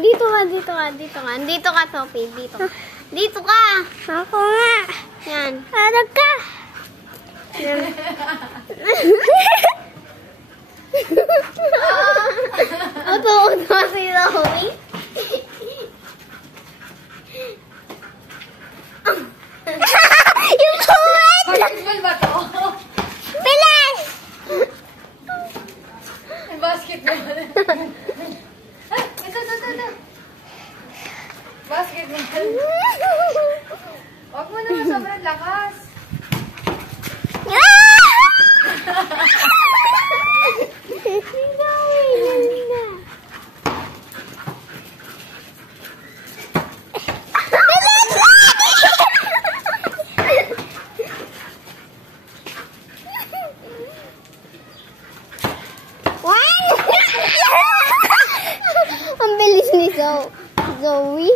Dito ka, dito ka, dito ka. Dito ka, Sophie. Dito ka. Dito ka. Ako nga. Yan. Harap ka. Yan. Uto-uto si Sophie. Yung puwet! Basketball ba to? Pilas! Basketball. Ay, ito. Basketball. Huwag mo naman sobrang lakas. Ang bilis ni Zoe.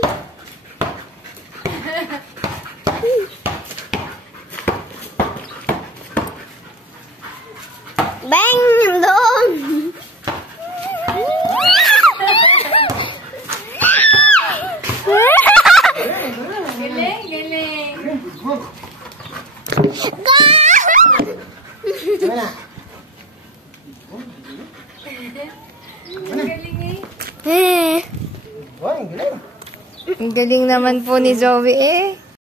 Bang! Doon! Galing. Galing eh. Eh. Ang galing. Ang galing naman po ni Zoe eh.